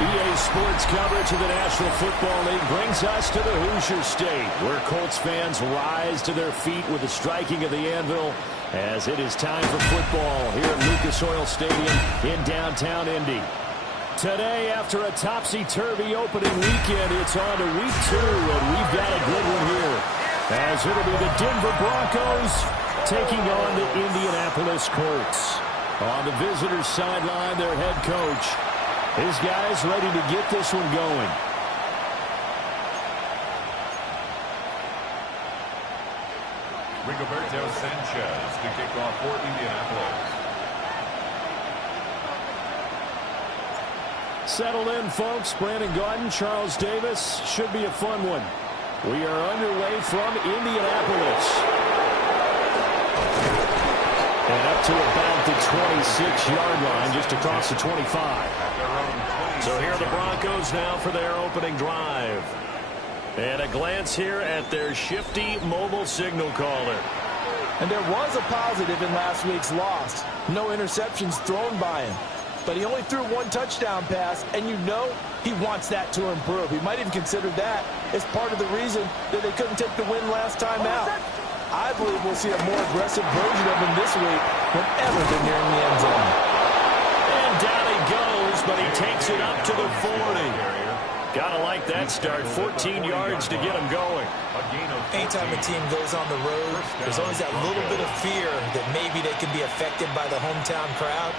EA Sports coverage of the National Football League brings us to the Hoosier State, where Colts fans rise to their feet with the striking of the anvil as it is time for football here at Lucas Oil Stadium in downtown Indy. Today, after a topsy-turvy opening weekend, it's on to week 2, and we've got a good one here, as it'll be the Denver Broncos taking on the Indianapolis Colts. On the visitors' sideline, their head coach. His guys ready to get this one going. Rigoberto Sanchez to kick off for Indianapolis. Settle in, folks. Brandon Gaudin, Charles Davis. Should be a fun one. We are underway from Indianapolis. And up to about the 26-yard line, just across the 25. So here are the Broncos now for their opening drive. And a glance here at their shifty mobile signal caller. And there was a positive in last week's loss. No interceptions thrown by him. But he only threw one touchdown pass, and you know he wants that to improve. He might even consider that as part of the reason that they couldn't take the win last time out. I believe we'll see a more aggressive version of him this week whenever they're nearing the end zone. And down he goes, but he takes it up to the 40. Gotta like that start. 14 yards to get him going. Anytime a team goes on the road, there's always that little bit of fear that maybe they can be affected by the hometown crowd.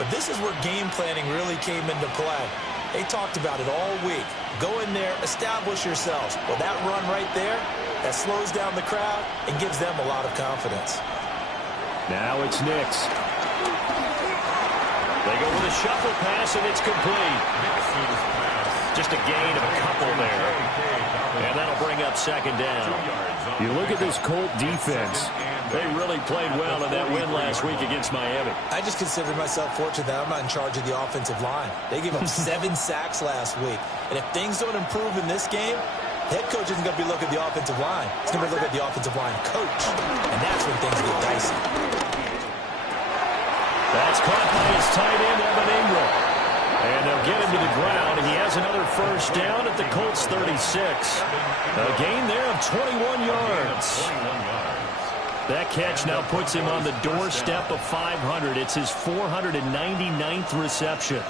But this is where game planning really came into play. They talked about it all week. Go in there, establish yourselves. Well, that run right there, that slows down the crowd and gives them a lot of confidence. Now it's Nix. They go with a shuffle pass, and it's complete. Just a gain of a couple there. And that'll bring up second down. You look at this Colt defense. They really played well in that win last week against Miami. I just consider myself fortunate that I'm not in charge of the offensive line. They gave up 7 sacks last week. And if things don't improve in this game, head coach isn't going to be looking at the offensive line. He's going to be looking at the offensive line coach. And that's when things get dicey. That's caught by his tight end, Evan Ingram. And they'll get him to the ground. He has another first down at the Colts 36. A gain there of 21 yards. That catch now puts him on the doorstep of 500. It's his 499th reception.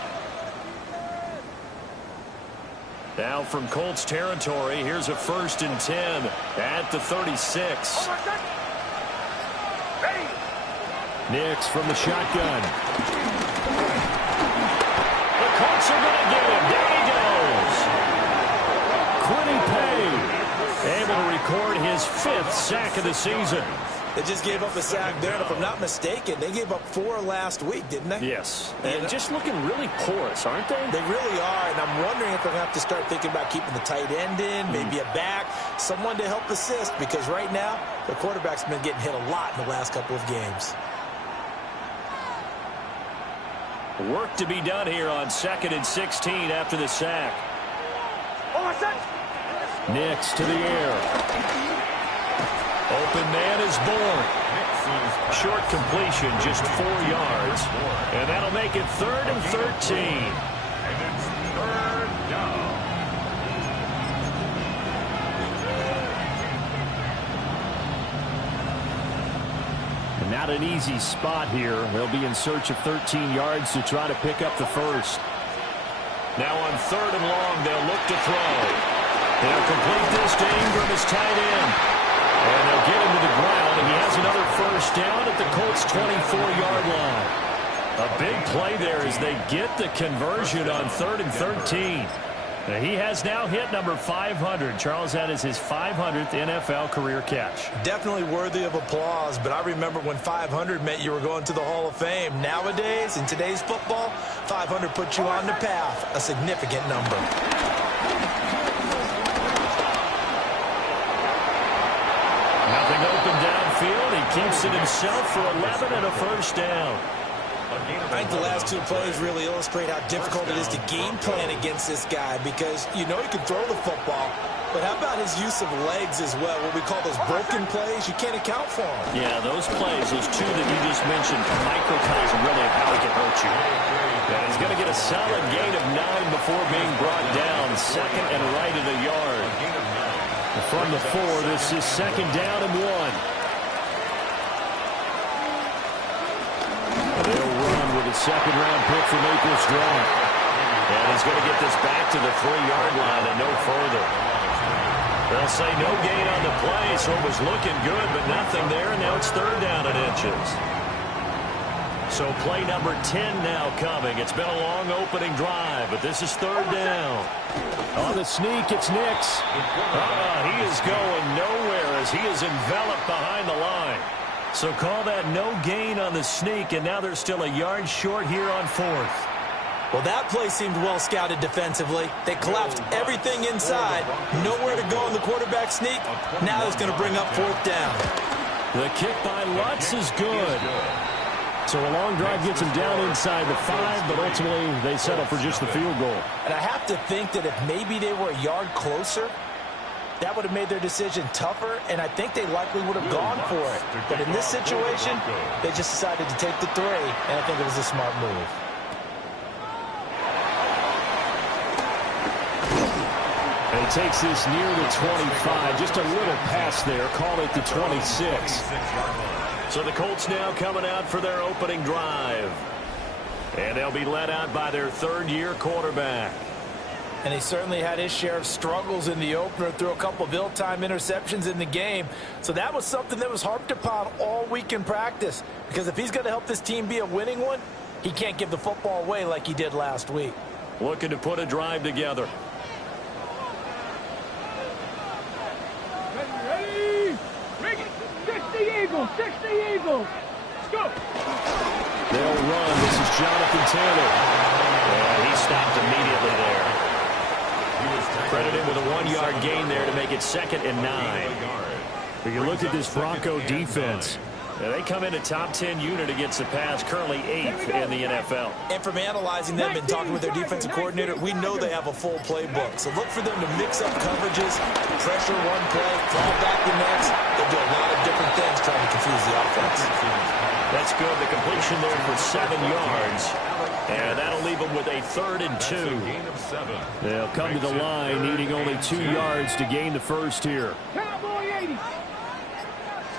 Now from Colts territory, here's a 1st and 10 at the 36. Nix from the shotgun. The Colts are going to get him. There he goes. Quiddy Pay able to record his 5th sack of the season. They just gave up a sack there, and if I'm not mistaken, they gave up 4 last week, didn't they? Yes, and just looking really porous, aren't they? They really are, and I'm wondering if they're going to have to start thinking about keeping the tight end in, maybe a back, someone to help assist, because right now, the quarterback's been getting hit a lot in the last couple of games. Work to be done here on 2nd and 16 after the sack. Nix to the air. Open man is born. Short completion, just 4 yards. And that'll make it 3rd and 13. And it's 3rd down. And not an easy spot here. They'll be in search of 13 yards to try to pick up the first. Now on 3rd and long, they'll look to throw. They'll complete this to Ingram as tight end. And they'll get him to the ground, and he has another first down at the Colts' 24-yard line. A big play there as they get the conversion on 3rd and 13. Now, he has now hit number 500. Charles, that is his 500th NFL career catch. Definitely worthy of applause, but I remember when 500 meant you were going to the Hall of Fame. Nowadays, in today's football, 500 puts you on the path, a significant number. Nothing open downfield. He keeps it himself for 11 and a first down. I think the last two plays really illustrate how difficult it is to game plan against this guy because you know he can throw the football, but how about his use of legs as well, what we call those broken plays? You can't account for them. Yeah, those plays, those two that you just mentioned, microcosm really of how he can hurt you. And he's going to get a solid gain of 9 before being brought down, second and right at a yard. From the 4, this is second down and 1. They'll run with a second-round pick from April's draft. And he's going to get this back to the 3-yard line and no further. They'll say no gain on the play, so it was looking good, but nothing there, and now it's third down and inches. So play number 10 now coming. It's been a long opening drive, but this is third down. On the sneak, it's Nix. He is going nowhere as he is enveloped behind the line. So call that no gain on the sneak, and now they're still a yard short here on 4th. Well, that play seemed well scouted defensively. They collapsed everything inside. Nowhere to go in the quarterback sneak. Now it's going to bring up 4th down. The kick by Lutz is good. So a long drive gets them down inside the 5, but ultimately they settle for just the field goal. And I have to think that if maybe they were a yard closer, that would have made their decision tougher, and I think they likely would have gone for it. But in this situation, they just decided to take the 3, and I think it was a smart move. And he takes this near the 25. Just a little pass there. Call it the 26. So the Colts now coming out for their opening drive. And they'll be led out by their third-year quarterback. And he certainly had his share of struggles in the opener, threw a couple of ill-timed interceptions in the game. So that was something that was harped upon all week in practice. Because if he's going to help this team be a winning one, he can't give the football away like he did last week. Looking to put a drive together. Ready? Bring it. 60 Eagles. 60 Eagles. Let's go. They'll run. This is Jonathan Taylor. And he stopped immediately there. Credited with a 1-yard gain there to make it second and 9. We can look at this Bronco defense. They come in a top 10 unit against the pass, currently 8th in the NFL. And from analyzing them and talking with their defensive coordinator, we know they have a full playbook. So look for them to mix up coverages, pressure one play, fall back the next. They'll do a lot of different things trying to confuse the offense. That's good. The completion there for 7 yards. And that'll leave them with a 3rd and 2. They'll come to the line needing only 2 yards to gain the first here. Cowboy 80.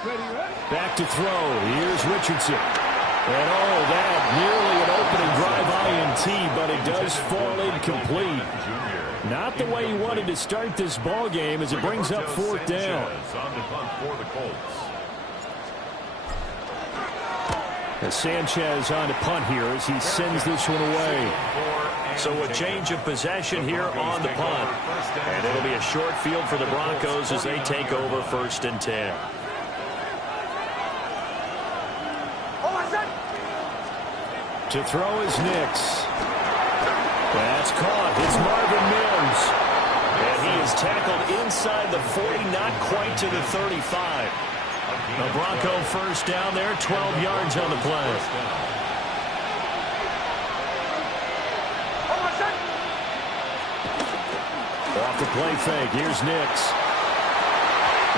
Ready? Back to throw. Here's Richardson. And that nearly an opening drive INT, but it does fall incomplete. Not the way he wanted to start this ball game as it brings up 4th down. As Sanchez on to punt here as he sends this one away. So a change of possession here on the punt. And it'll be a short field for the Broncos as they take over 1st and 10. To throw is Nix. That's caught. It's Marvin Mims. And he is tackled inside the 40, not quite to the 35. The Bronco first down there, 12 yards on the play. Off the play fake, here's Nix.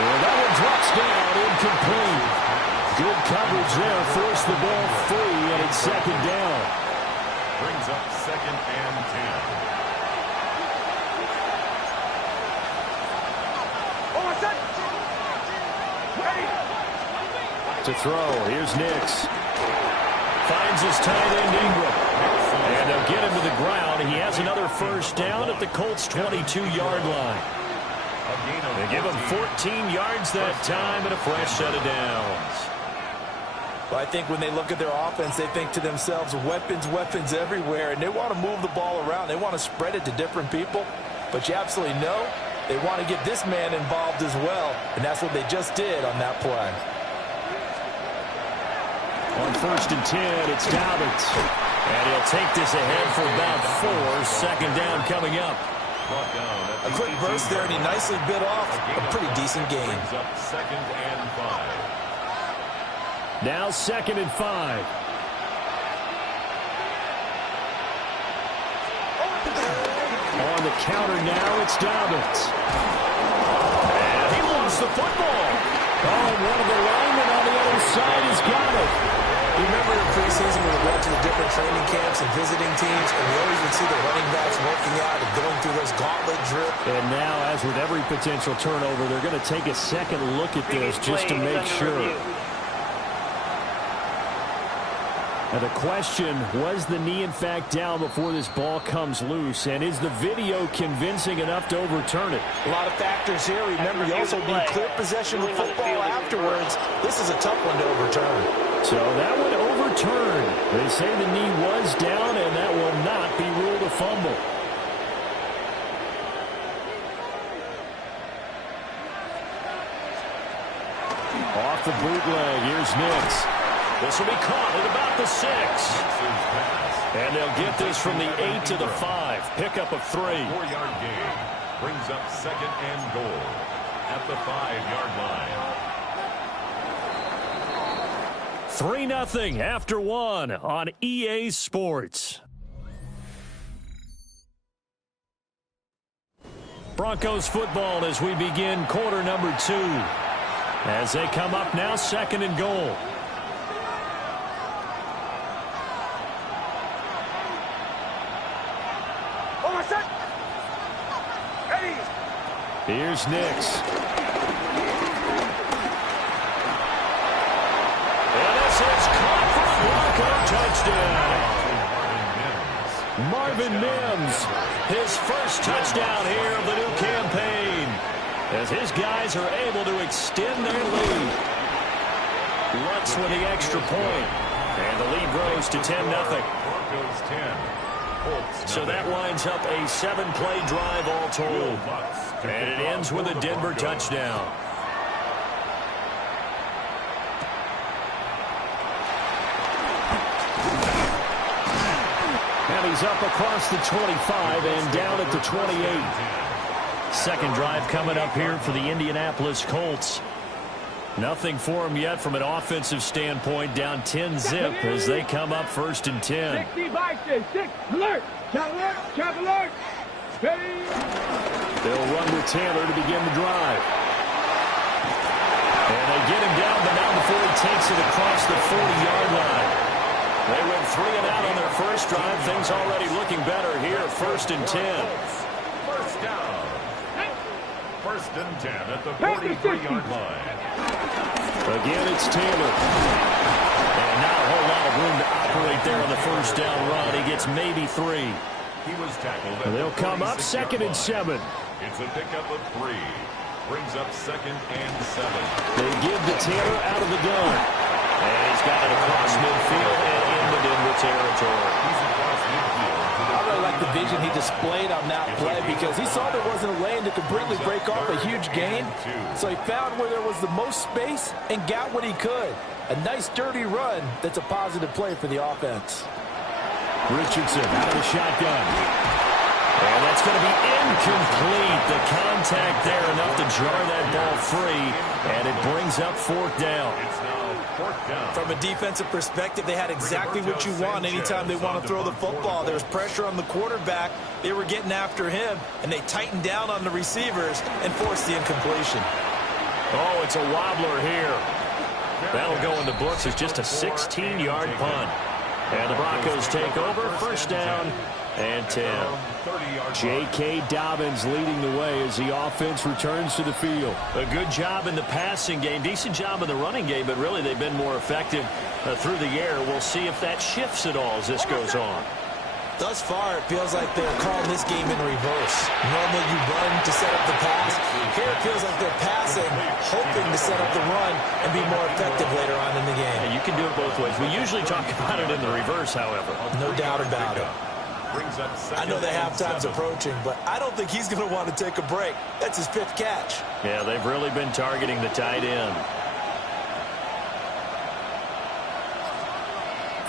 And that one drops down, incomplete. Good coverage there, forced the ball free, and it's second down. Brings up 2nd and 10. To throw, here's Nix. Finds his tight end Ingram. And they'll get him to the ground. He has another first down at the Colts' 22-yard line. They give him 14 yards that time and a fresh set of downs. Well, I think when they look at their offense, they think to themselves, weapons, weapons everywhere, and they want to move the ball around. They want to spread it to different people. But you absolutely know they want to get this man involved as well, and that's what they just did on that play. On 1st and 10, it's Dobbins. And he'll take this ahead for about 4. Second down coming up. A quick burst there, and he nicely bit off a pretty decent gain. Second and 5. Now 2nd and 5. the counter now. It's Dobbins. And he lost the football. Oh, and one of the linemen on the other side has got it. You remember in preseason when we went to the different training camps and visiting teams, and we always would see the running backs working out and going through those gauntlet drills. And now, as with every potential turnover, they're going to take a second look at this just to make sure. Now the question, was the knee in fact down before this ball comes loose? And is the video convincing enough to overturn it? A lot of factors here. Remember, you also need clear possession of the football afterwards. This is a tough one to overturn. So that would overturn. They say the knee was down, and that will not be ruled a fumble. Off the bootleg, here's Nix. This will be caught at about the 6. And they'll get this from the 8 to the 5. Pickup of 3. 4-yard gain. Brings up second and goal at the 5-yard line. 3-0 after 1 on EA Sports. Broncos football as we begin quarter number 2. As they come up now, second and goal. Here's Nix. And this is caught for a Bronco touchdown. Marvin Mims, his first touchdown here of the new campaign, as his guys are able to extend their lead. Lutz with the extra point, and the lead grows to 10-0. Broncos 10. So that winds up a 7-play drive all told. And it ends with a Denver touchdown. And he's up across the 25 and down at the 28. Second drive coming up here for the Indianapolis Colts. Nothing for them yet from an offensive standpoint. Down 10-zip as they come up first and 10. 60 boxes, 6, alert, chop alert, ready. They'll run with Taylor to begin the drive. And they get him down, but now before he takes it across the 40-yard line. They went 3 and out on their first drive. Things already looking better here, first and 10. First down. First and 10 at the 43-yard line. Again, it's Taylor. And not a whole lot of room to operate there on the first down run. He gets maybe 3. He was tackled. They'll come up second and 7. It's a pickup of 3. Brings up second and 7. They give to Taylor out of the gun. And he's got it across midfield and into Denver territory. He's across midfield. I really like the vision he displayed on that play because he saw there wasn't a lane to completely break off a huge gain. So he found where there was the most space and got what he could. A nice dirty run that's a positive play for the offense. Richardson out of the shotgun. And that's going to be incomplete. The contact there enough to jar that ball free. And it brings up 4th down. It's now 4th down. From a defensive perspective, they had exactly what you want anytime they want to throw the football. There was pressure on the quarterback. They were getting after him, and they tightened down on the receivers and forced the incompletion. Oh, it's a wobbler here. That'll go in the books as just a 16-yard punt. And the Broncos take over, first down and 10. J.K. Dobbins leading the way as the offense returns to the field. A good job in the passing game, decent job in the running game, but really they've been more effective through the air. We'll see if that shifts at all as this goes on. Thus far, it feels like they're calling this game in reverse. Normally you run to set up the pass. Here it feels like they're passing, hoping to set up the run and be more effective later on in the game. And you can do it both ways. We usually talk about it in the reverse, however. No doubt about it. I know the halftime's approaching, but I don't think he's going to want to take a break. That's his 5th catch. Yeah, they've really been targeting the tight end.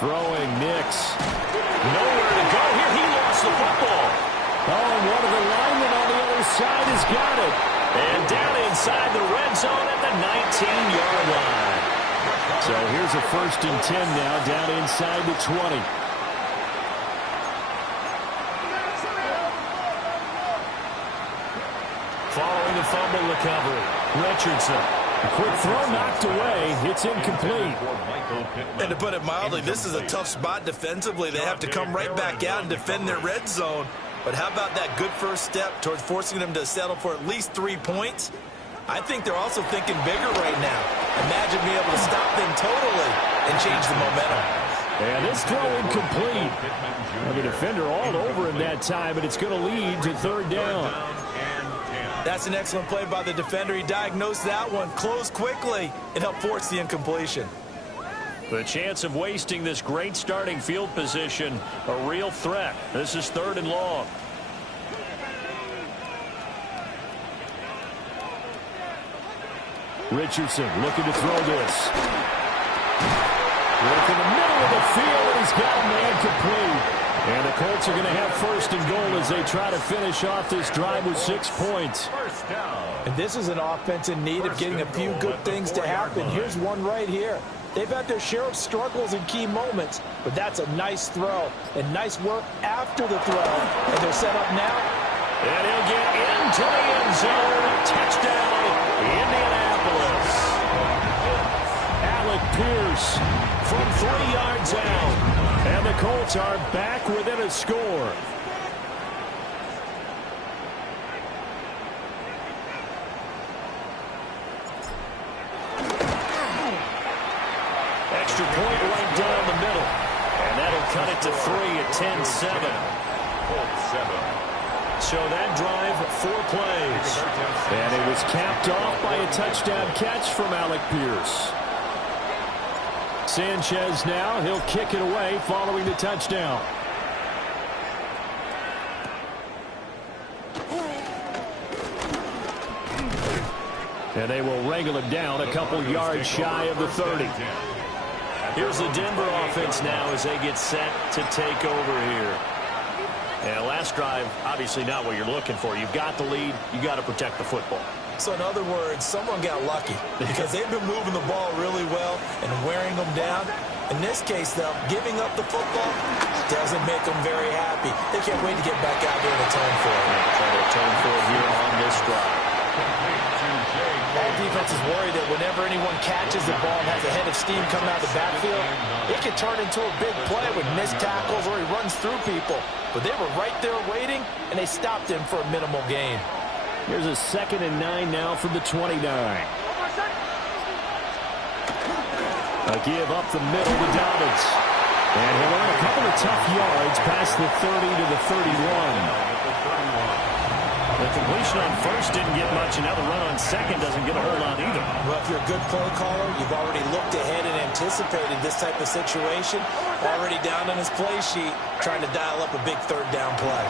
Throwing Nix. Nowhere to go here. He lost the football. Oh, and one of the linemen on the other side has got it. And down inside the red zone at the 19-yard line. So here's a first and 10 now down inside the 20. fumble recovery. Richardson. A quick throw knocked away. It's incomplete. And to put it mildly, this is a tough spot defensively. They have to come right back out and defend their red zone. But how about that good first step towards forcing them to settle for at least 3 points? I think they're also thinking bigger right now. Imagine being able to stop them totally and change the momentum. And this throw incomplete. Now the defender all over him that time, but it's going to lead to third down. That's an excellent play by the defender. He diagnosed that one, closed quickly, and helped force the incompletion. The chance of wasting this great starting field position, a real threat. This is 3rd and long. Richardson looking to throw this. Look in the middle of the field, and he's got a man complete. And the Colts are going to have 1st and goal as they try to finish off this drive with 6 points. And this is an offense in need of getting a few good things to happen. Here's one right here. They've had their share of struggles in key moments, but that's a nice throw and nice work after the throw. And they're set up now. And he'll get into the end zone. Touchdown, Indianapolis. Alec Pierce from 3 yards out. And the Colts are back within a score. Extra point right down the middle. And that'll cut it to 3 at 10-7. So that drive, 4 plays. And it was capped off by a touchdown catch from Alec Pierce. Sanchez now, he'll kick it away following the touchdown. And they will wrangle him down a couple yards shy of the 30. Here's the Denver offense now as they get set to take over here. And last drive, obviously not what you're looking for. You've got the lead. You got to protect the football. So in other words, someone got lucky because they've been moving the ball really well and wearing them down. In this case, though, giving up the football doesn't make them very happy. They can't wait to get back out there and atone for it. Try to atone for it here on this drive. All defense is worried that whenever anyone catches the ball and has a head of steam coming out of the backfield, it can turn into a big play with missed tackles or he runs through people. But they were right there waiting, and they stopped him for a minimal gain. Here's a 2nd and 9 now from the 29. A give up the middle to Dobbins. And he'll earn a couple of tough yards past the 30 to the 31. The completion on 1st didn't get much, and now the run on 2nd doesn't get a whole lot either. Well, if you're a good play caller, you've already looked ahead and anticipated this type of situation. Already down on his play sheet, trying to dial up a big 3rd down play.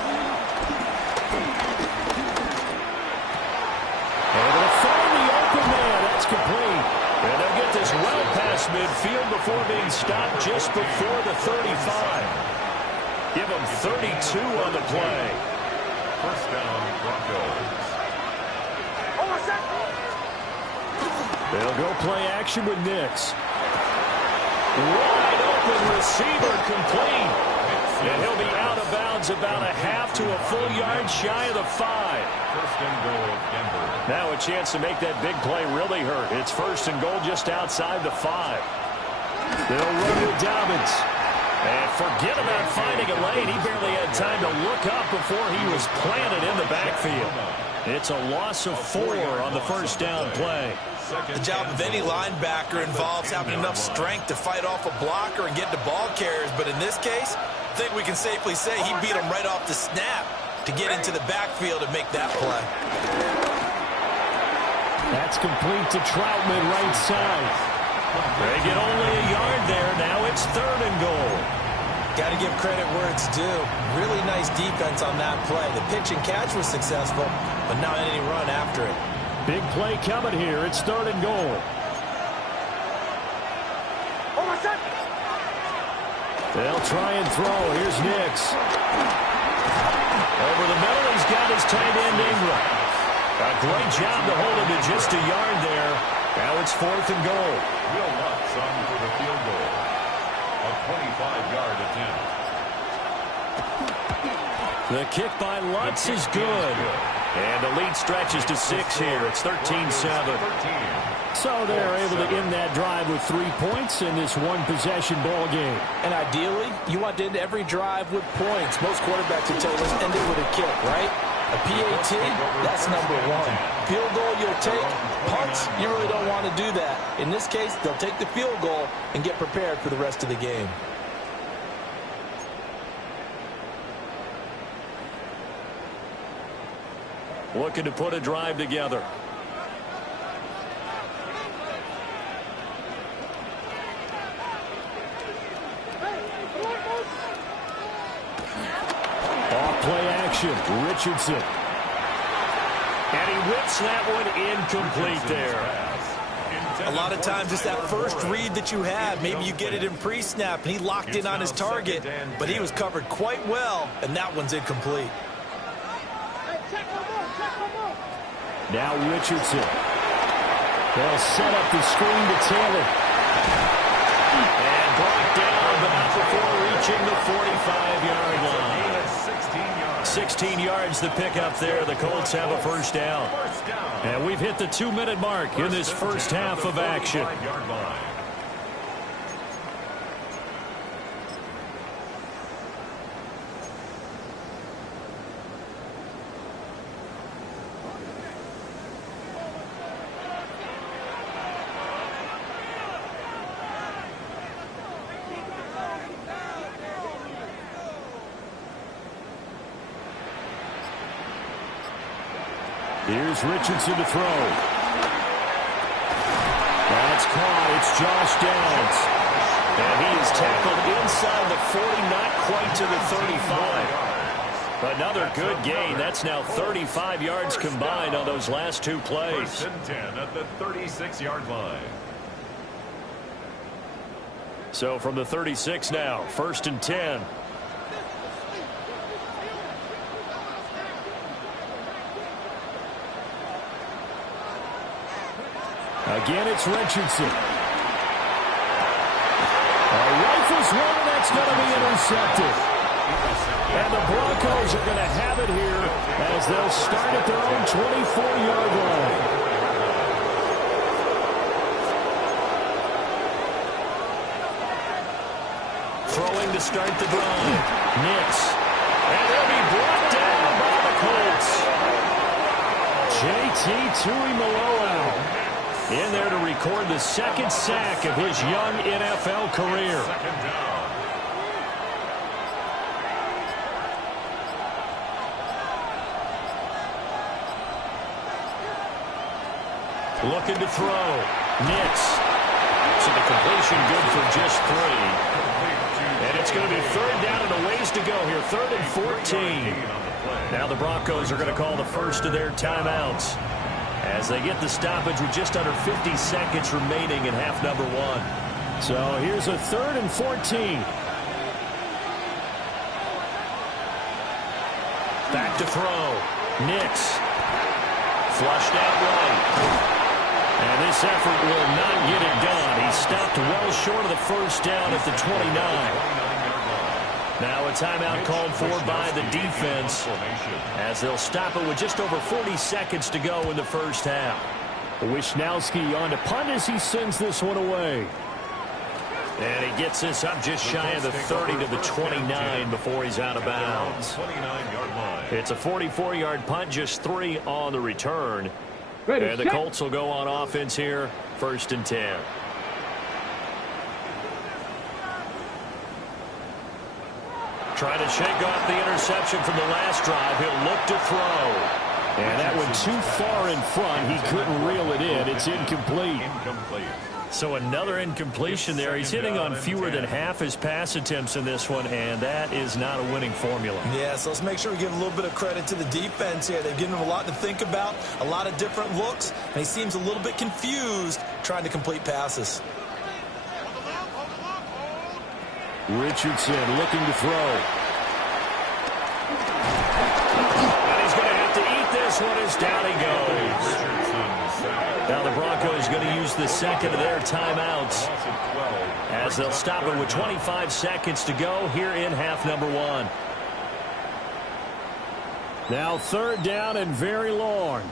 Able to find the open man. That's complete. And they'll get this well past midfield before being stopped just before the 35. Give them 32 on the play. 1st down, Broncos. They'll go play action with Nix. Wide open receiver complete. And he'll be out of bounds about a half to a full yard shy of the 5. 1st and goal, Denver. Now a chance to make that big play really hurt. It's 1st and goal just outside the 5. They'll run with Dobbins. And forget about finding a lane. He barely had time to look up before he was planted in the backfield. It's a loss of 4 on the 1st down play. The job of any linebacker involves having enough strength to fight off a blocker and get to ball carriers. But in this case, I think we can safely say he beat him right off the snap to get into the backfield and make that play. That's complete to Troutman right side. They get only a yard there. Now it's 3rd and goal. Got to give credit where it's due. Really nice defense on that play. The pitch and catch was successful, but not any run after it. Big play coming here. It's 3rd and goal. They'll try and throw. Here's Nix. Over the middle, he's got his tight end Ingram. A great job to hold him to just a yard there. Now it's 4th and goal. Will Lutz on for the field goal. A 25-yard attempt. The kick by Lutz is good. And the lead stretches to 6 here. It's 13-7. So they're able to end that drive with 3 points in this one-possession ball game. And ideally, you want to end every drive with points. Most quarterbacks will tell us end it with a kick, right? A PAT, that's number 1. Field goal you'll take. Punts, you really don't want to do that. In this case, they'll take the field goal and get prepared for the rest of the game. Looking to put a drive together. Off-play action, Richardson. And he whips that one incomplete there. A lot of times it's that first read that you have. Maybe you get it in pre-snap, and he locked in on his target, but he was covered quite well, and that one's incomplete. Now Richardson. They'll set up the screen to Taylor. And brought down, but not before reaching the 45-yard line. 16 yards the pickup there. The Colts have a first down. And we've hit the 2-minute mark in this first half of action. Here's Richardson to throw. That's caught. It's Josh Downs. And he is tackled inside the 40, not quite to the 35. Another good gain. That's now 35 yards combined on those last 2 plays. 1st and 10 at the 36-yard line. So from the 36 now, 1st and 10. Again, it's Richardson. Rifles one, and that's going to be intercepted. And the Broncos are going to have it here as they'll start at their own 24-yard line. Throwing to start the drive. Nix. And they'll be brought down by the Colts. J.T. Tuimoloau in there to record the 2nd sack of his young NFL career. 2nd down. Looking to throw. Nix. So the completion good for just 3. And it's going to be 3rd down and a ways to go here. 3rd and 14. Now the Broncos are going to call the first of their timeouts as they get the stoppage with just under 50 seconds remaining in half number 1. So here's a 3rd and 14. Back to throw. Nix. Flushed out right. And this effort will not get it done. He stopped well short of the first down at the 29. Now a timeout called for by the defense as they'll stop it with just over 40 seconds to go in the first half. Wisnowski on to punt as he sends this one away. And he gets this up just shy of the 30 to the 29 before he's out of bounds. It's a 44-yard punt, just 3 on the return. And the Colts will go on offense here, 1st and 10. Trying to shake off the interception from the last drive. He'll look to throw. And that one too far in front. He couldn't reel it in. It's incomplete. So another incompletion there. He's hitting on fewer than half his pass attempts in this one, and that is not a winning formula. Yeah, so let's make sure we give a little bit of credit to the defense here. They've given him a lot to think about, a lot of different looks, and he seems a little bit confused trying to complete passes. Richardson looking to throw. And he's going to have to eat this one as down he goes. Now the Broncos going to use the second of their timeouts as they'll stop it with 25 seconds to go here in half number 1. Now 3rd down and very long.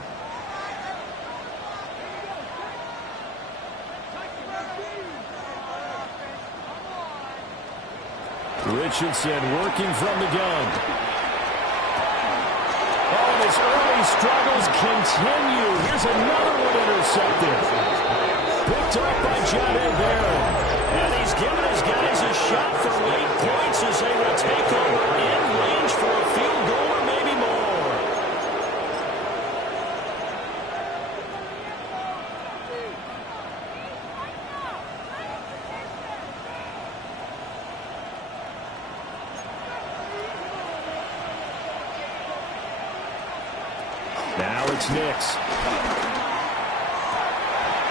Richardson working from the gun. Oh, and his early struggles continue. Here's another one intercepted. Picked up by John Barron. And he's given his guys a shot for late points as they will take over in range for a field goal or maybe more. Now it's Nix.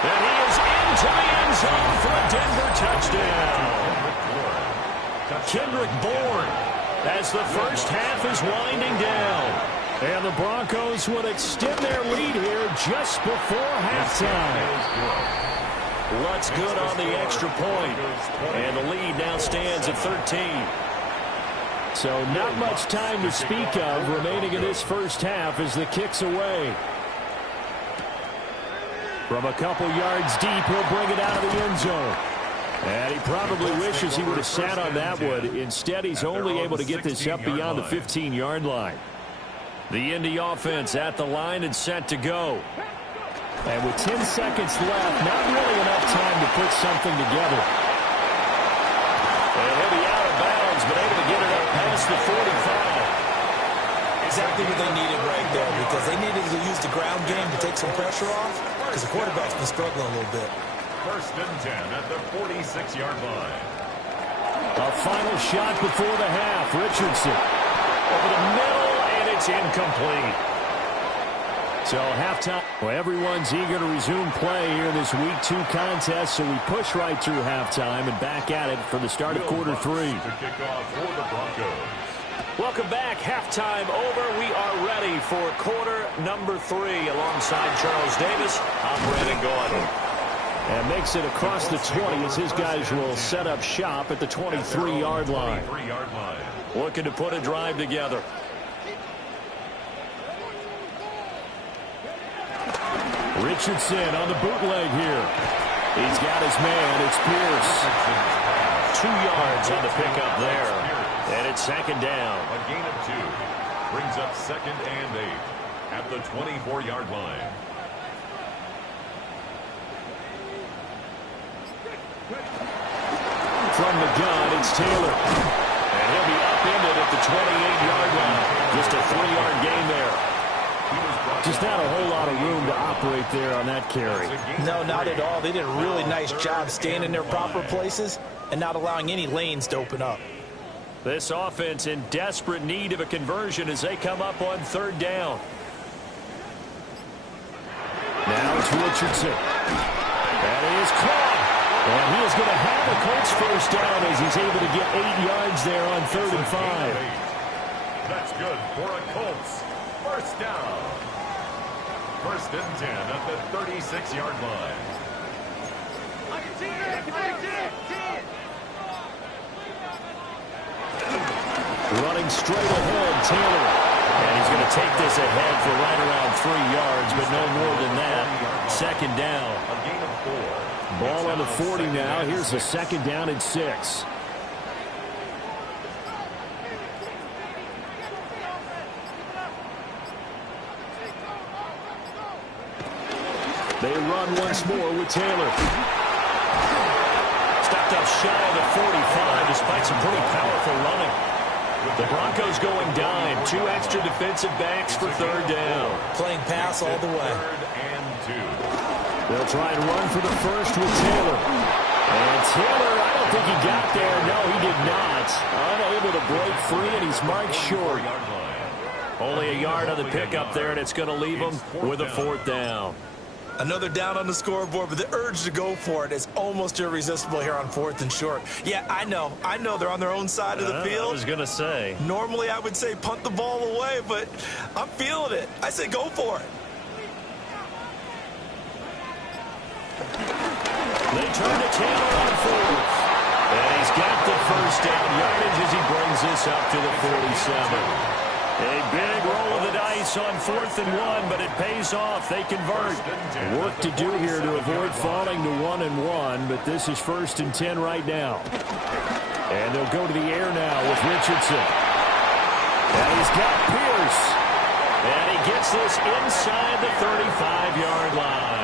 And he is into the end zone for a Denver touchdown. Kendrick Bourne as the first half is winding down. And the Broncos would extend their lead here just before halftime. Lutz good on the extra point. And the lead now stands at 13. So not much time to speak of remaining in this first half as the kick's away. From a couple yards deep, he'll bring it out of the end zone. And he probably wishes he would have sat on that one. Instead, he's only able to get this up beyond the 15-yard line. The Indy offense at the line and set to go. And with 10 seconds left, not really enough time to put something together. And he'll be out of bounds, but able to get it up past the 45. Exactly what they needed right there, because they needed to use the ground game to take some pressure off, because the quarterback's been struggling a little bit. 1st and 10 at the 46-yard line. A final shot before the half. Richardson over the middle, and it's incomplete. So halftime. Well, everyone's eager to resume play here in this Week 2 contest, so we push right through halftime and back at it for the start of quarter 3. To kick off for the Broncos. Welcome back. Halftime over. We are ready for quarter number 3. Alongside Charles Davis, I'm Brandon Gordon. And makes it across the 20 as his guys will set up shop at the 23-yard line. Looking to put a drive together. Richardson on the bootleg here. He's got his man. It's Pierce. 2 yards on the pickup there. And it's 2nd down. A gain of 2. Brings up 2nd and 8 at the 24-yard line. From the gun, it's Taylor. And he'll be upended at the 28-yard line. Just a 3-yard gain there. Just not a whole lot of room to operate there on that carry. No, not at all. They did a really nice job staying in their proper places and not allowing any lanes to open up. This offense in desperate need of a conversion as they come up on 3rd down. Now it's Richardson. That is caught. And he is going to have a Colts first down as he's able to get 8 yards there on 3rd and 5. That's good for a Colts first down. 1st and 10 at the 36-yard line. Running straight ahead, Taylor. And he's going to take this ahead for right around 3 yards, but no more than that. 2nd down. A gain of 4. Ball on the 40 now. Here's the 2nd down and 6. They run once more with Taylor. Stopped up shy of the 45 despite some pretty powerful running. The Broncos going dime. 2 extra defensive backs for 3rd down. Playing pass all the way. 3rd and 2. They'll try and run for the first with Taylor. And Taylor, I don't think he got there. No, he did not. Unable to break free, and he's marked short. Only a yard on the pickup there, and it's going to leave him with a 4th down. Another down on the scoreboard, but the urge to go for it is almost irresistible here on 4th and short. Yeah, I know they're on their own side of the field. I was going to say. Normally I would say punt the ball away, but I'm feeling it. I say go for it. They turn to Taylor on 4th. And he's got the first down yardage as he brings this up to the 47. A big roll of the dice. place on 4th and 1, but it pays off. They convert. Work to do here to avoid falling to 1-1, but this is 1st and 10 right now. And they'll go to the air now with Richardson. And he's got Pierce. And he gets this inside the 35-yard line.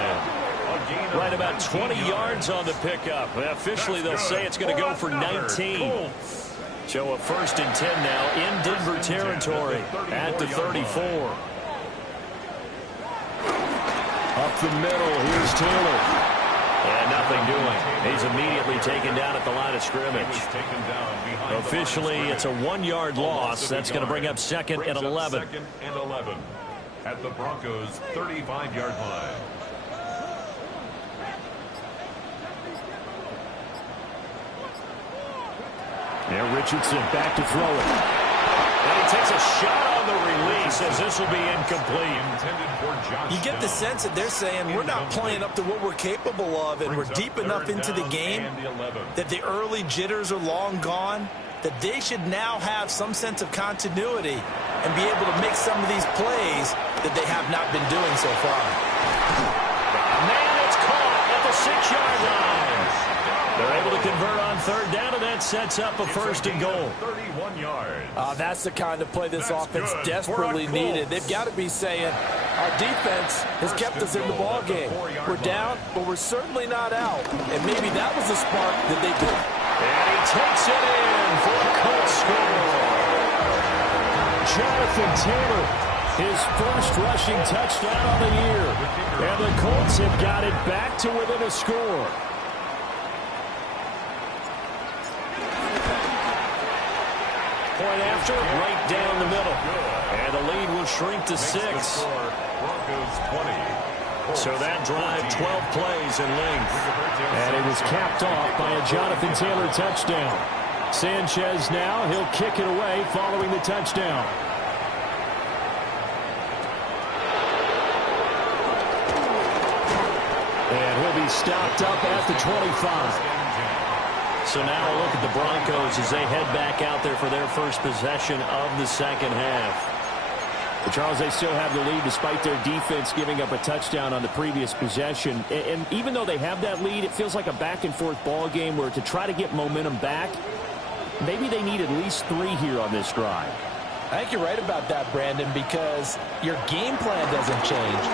Right about 20 yards on the pickup. Officially, they'll say it's going to go for 19. So a 1st and 10 now in Denver territory at the 34. Up the middle, here's Taylor. And nothing doing. He's immediately taken down at the line of scrimmage. Officially, it's a 1-yard loss. That's going to bring up 2nd and 11. 2nd and 11 at the Broncos' 35-yard line. Now Richardson back to throw it. And he takes a shot on the release as this will be incomplete. You get the sense that they're saying we're not playing up to what we're capable of, and we're deep enough into the game that the early jitters are long gone, that they should now have some sense of continuity and be able to make some of these plays that they have not been doing so far. Man, it's caught at the 6-yard line. They're able to convert on 3rd down, and that sets up a 1st and goal. 31 yards. That's the kind of play this offense desperately needed. They've got to be saying, our defense has kept us in the ball game. We're down, but we're certainly not out. And maybe that was the spark that they did. And he takes it in for a Colts score. Jonathan Taylor, his first rushing touchdown of the year. And the Colts have got it back to within a score. Point after, right down the middle. And the lead will shrink to 6. Broncos 20. So that drive, 12 plays in length. And it was capped off by a Jonathan Taylor touchdown. Sanchez now, he'll kick it away following the touchdown. And he'll be stopped up at the 25. So now a look at the Broncos as they head back out there for their first possession of the second half. But Charles, they still have the lead despite their defense giving up a touchdown on the previous possession. And even though they have that lead, it feels like a back-and-forth ball game where to try to get momentum back, maybe they need at least 3 here on this drive. I think you're right about that, Brandon, because your game plan doesn't change.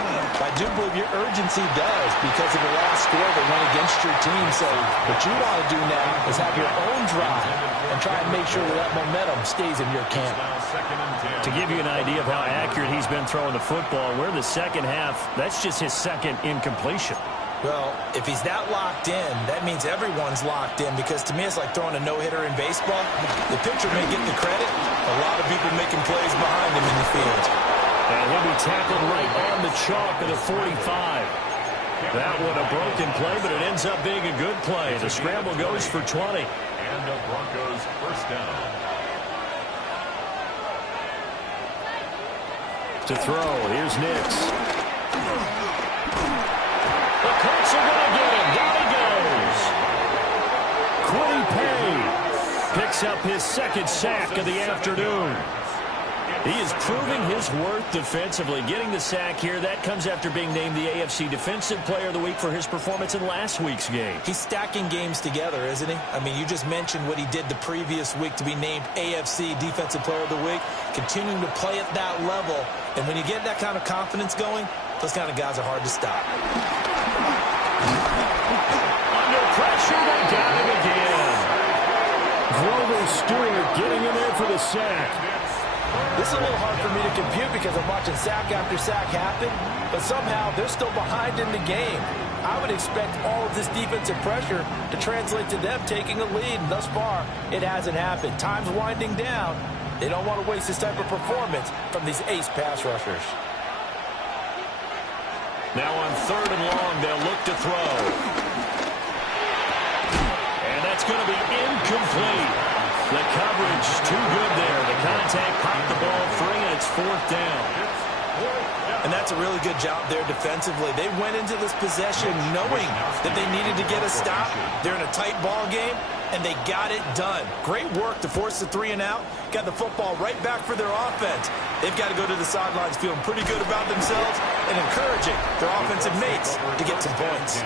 I do believe your urgency does because of the last score that went against your team. So what you want to do now is have your own drive and try and make sure that momentum stays in your camp. To give you an idea of how accurate he's been throwing the football, we're in the second half. That's just his second incompletion. Well, if he's that locked in, that means everyone's locked in, because to me it's like throwing a no-hitter in baseball. The pitcher may get the credit. A lot of people making plays behind him in the field. And he'll be tackled right on the chalk at the 45. That one a broken play, but it ends up being a good play. The scramble goes for 20. And the Broncos first down. To throw, here's Nix. The Colts are going to get him. Down he goes. Quiddy Pay picks up his second sack of the afternoon. He is proving his worth defensively. Getting the sack here, that comes after being named the AFC Defensive Player of the Week for his performance in last week's game. He's stacking games together, isn't he? I mean, you just mentioned what he did the previous week to be named AFC Defensive Player of the Week, continuing to play at that level. And when you get that kind of confidence going, those kind of guys are hard to stop. Under pressure, they got him again. Grover Stewart getting in there for the sack. This is a little hard for me to compute because I'm watching sack after sack happen, but somehow they're still behind in the game. I would expect all of this defensive pressure to translate to them taking a lead, and thus far, it hasn't happened. Time's winding down. They don't want to waste this type of performance from these ace pass rushers. Now on 3rd and long, they'll look to throw. And that's going to be incomplete. The coverage too good there. The contact popped the ball free, and it's 4th down. And that's a really good job there defensively. They went into this possession knowing that they needed to get a stop. They're in a tight ball game, and they got it done. Great work to force the 3 and out. Got the football right back for their offense. They've got to go to the sidelines feeling pretty good about themselves and encouraging their offensive mates to get some points.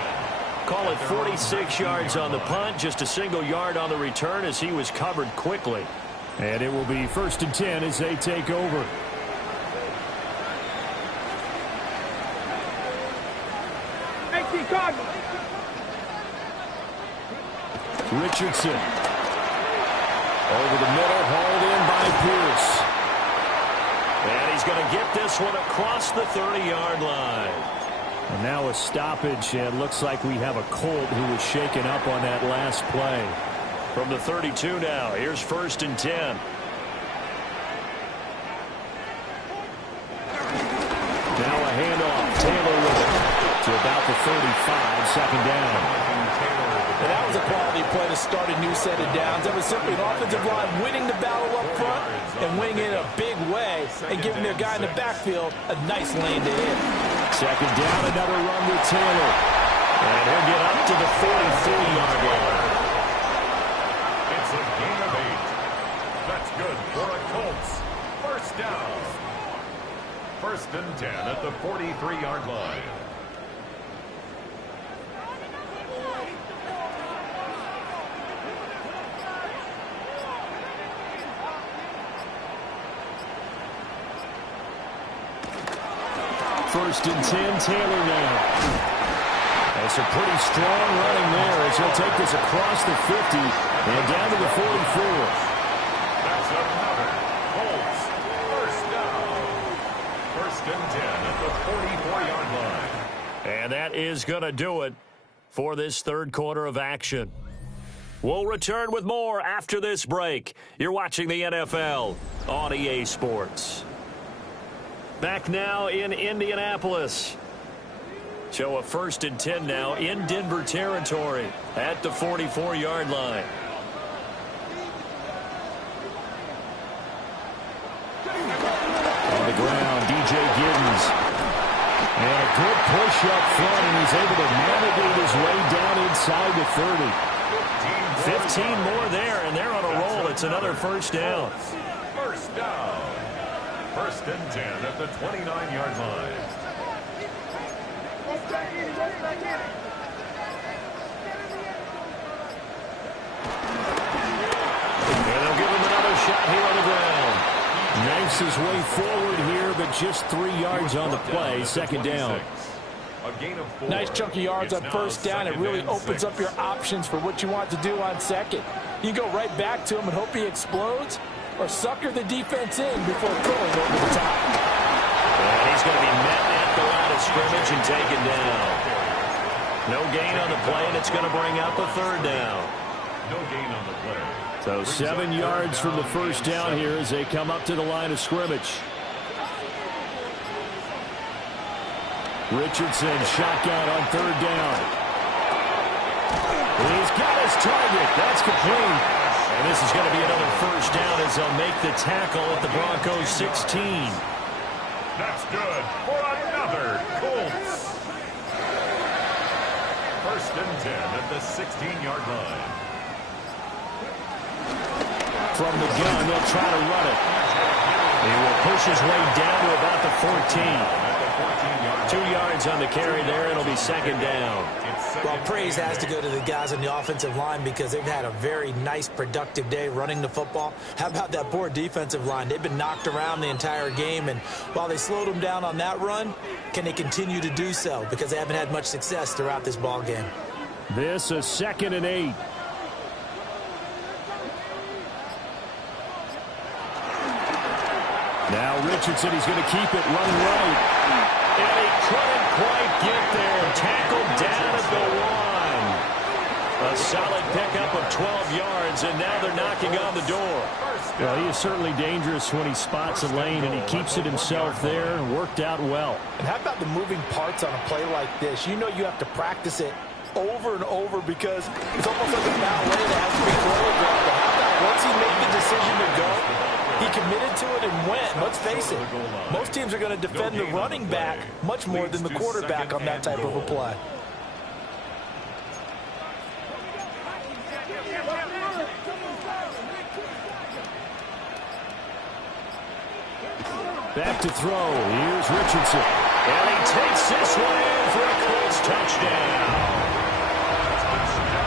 Call it 46 yards on the punt, just a single yard on the return as he was covered quickly. And it will be 1st and 10 as they take over. Richardson. Over the middle, hauled in by Pierce. And he's going to get this one across the 30-yard line. And now a stoppage, and looks like we have a Colt who was shaken up on that last play. From the 32 now, here's 1st and 10. Now a handoff, Taylor with it to about the 35, 2nd down. And that was a quality play to start a new set of downs. That was simply an offensive line winning the battle up front and winning it in a big way and giving their guy in the backfield a nice lane to hit. 2nd down, another run with Taylor. And he'll get up to the 43-yard line. It's a gain of 8. That's good for a Colts. 1st down. 1st and 10 at the 43-yard line. First and 10, Taylor now. That's a pretty strong running there as he'll take this across the 50 and down to the 44. That's another Colts 1st down. 1st and 10 at the 44-yard line. And that is going to do it for this 3rd quarter of action. We'll return with more after this break. You're watching the NFL on EA Sports. Back now in Indianapolis. So a 1st and 10 now in Denver territory at the 44-yard line. On the ground, DJ Giddens. And a good push up front, and he's able to navigate his way down inside the 30. 15 more there, and they're on a roll. It's another 1st down. 1st down. 1st and 10 at the 29-yard line. And they'll give him another shot here on the ground. Knifes his way forward here, but just 3 yards on the play. 2nd down. A gain of 4. Nice chunk of yards on 1st down. It really opens up your options for what you want to do on 2nd. You go right back to him and hope he explodes, or sucker the defense in before throwing over the top. And he's going to be met at the line of scrimmage and taken down. No gain on the play, and it's going to bring out the 3rd down. No gain on the play. So 7 yards from the 1st down here as they come up to the line of scrimmage. Richardson shotgun on 3rd down. He's got his target. That's complete. And this is going to be another 1st down as they'll make the tackle at the Broncos 16. That's good for another Colts. 1st and 10 at the 16-yard line. From the gun, they'll try to run it. He will push his way down to about the 14. 2 yards on the carry there. It'll be 2nd down. Well, praise has to go to the guys on the offensive line because they've had a very nice, productive day running the football. How about that poor defensive line? They've been knocked around the entire game, and while they slowed them down on that run, can they continue to do so? Because they haven't had much success throughout this ball game. This is 2nd and 8. Now Richardson, he's going to keep it running right. And he couldn't quite get there. Tackled down at the 1. A solid pickup of 12 yards, and now they're knocking on the door. Well, he is certainly dangerous when he spots a lane, and he keeps it himself there, and worked out well. And how about the moving parts on a play like this? You know you have to practice it over and over because it's almost like a ballet that has to be choreographed. But how about once he made the decision to go, he committed to it and went. Let's face it, most teams are going to defend the running back much more than the quarterback on that type of a play. Back to throw. Here's Richardson. And he takes this one in for a Colts touchdown.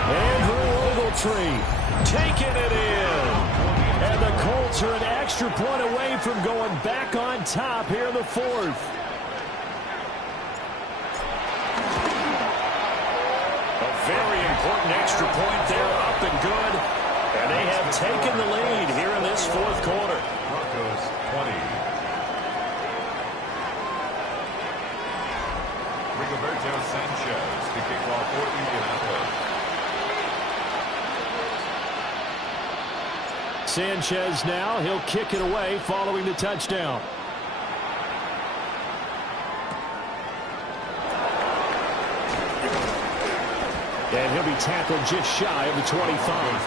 Andrew Ogletree taking it in. And the Colts are an extra point away from going back on top here in the fourth. A very important extra point there, up and good. And they have taken the lead here in this fourth quarter. Broncos 20. Rigoberto Sanchez to kick off for Indianapolis. Sanchez now, he'll kick it away following the touchdown. And he'll be tackled just shy of the 25.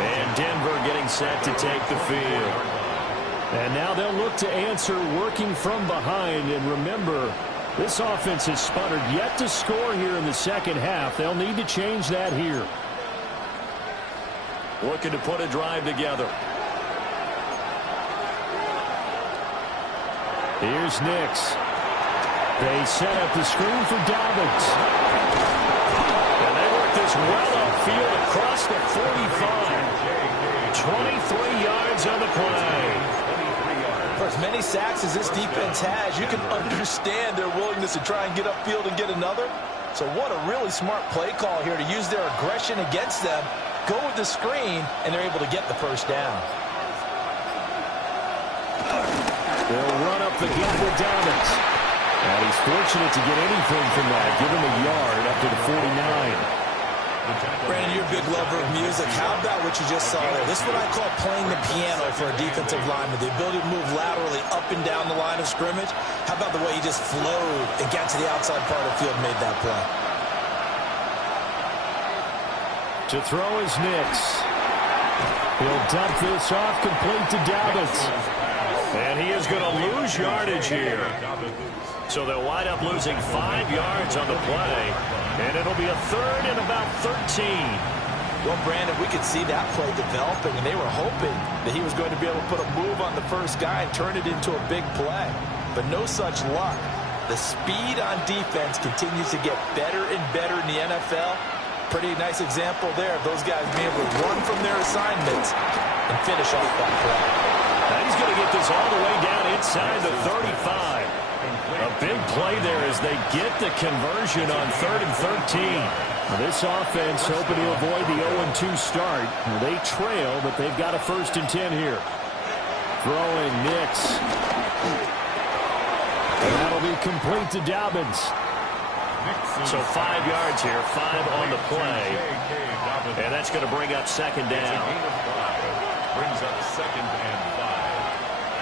And Denver getting set to take the field. And now they'll look to answer working from behind. And remember, this offense has sputtered yet to score here in the second half. They'll need to change that here. Looking to put a drive together. Here's Nix. They set up the screen for Dobbins. And they work this well upfield across the 45. 23 yards on the play. For as many sacks as this defense has, you can understand their willingness to try and get upfield and get another. So what a really smart play call here to use their aggression against them. Go with the screen, and they're able to get the first down. They'll run up the gut with Dobbins. And he's fortunate to get anything from that. Give him a yard up to the 49. Brandon, you're a big lover of music. How about what you just saw there? This is what I call playing the piano for a defensive lineman. The ability to move laterally up and down the line of scrimmage. How about the way he just flowed and got to the outside part of the field and made that play? To throw is Nix. He'll dump this off complete to Dobbins. And he is going to lose yardage here. So they'll wind up losing 5 yards on the play. And it'll be a third and about 13. Well, Brandon, we could see that play developing, and they were hoping that he was going to be able to put a move on the first guy and turn it into a big play. But no such luck. The speed on defense continues to get better and better in the NFL. Pretty nice example there of those guys being able to run from their assignments and finish off that play. Now he's going to get this all the way down inside the 35. A big play there as they get the conversion on 3rd and 13. Now this offense hoping to avoid the 0-2 start. They trail, but they've got a 1st and 10 here. Throwing Nix. And that'll be complete to Dobbins. So 5 yards here, 5 on the play. And that's going to bring up 2nd down. Brings up 2nd and 5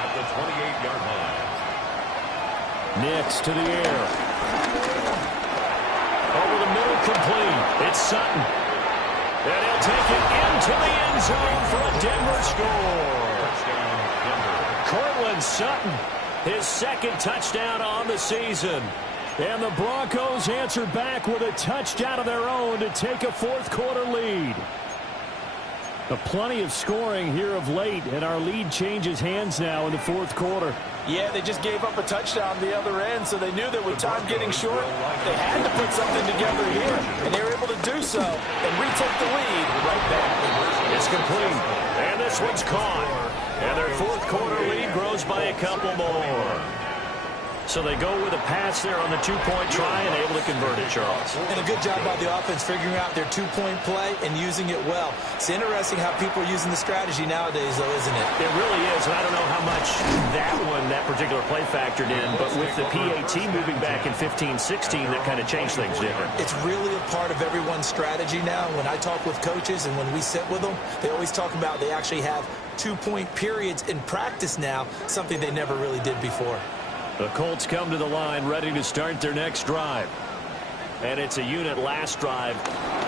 at the 28-yard line. Nix to the air. Over the middle, complete. It's Sutton. And he'll take it into the end zone for a Denver score. Touchdown, Denver. Cortland Sutton, his 2nd touchdown on the season. And the Broncos answer back with a touchdown of their own to take a 4th quarter lead. Plenty of scoring here of late, and our lead changes hands now in the 4th quarter. Yeah, they just gave up a touchdown the other end, so they knew that with time getting short, they had to put something together here, and they were able to do so and retake the lead right back. It's complete, and this one's caught. And their 4th quarter lead grows by a couple more. So they go with a pass there on the 2-point try and able to convert it, Charles. And a good job by the offense figuring out their 2-point play and using it well. It's interesting how people are using the strategy nowadays, though, isn't it? It really is, and I don't know how much that particular play factored in, but with the PAT moving back in 15-16, that kind of changed things different. It's really a part of everyone's strategy now. When I talk with coaches and when we sit with them, they always talk about they actually have 2-point periods in practice now, something they never really did before. The Colts come to the line ready to start their next drive. And it's a unit last drive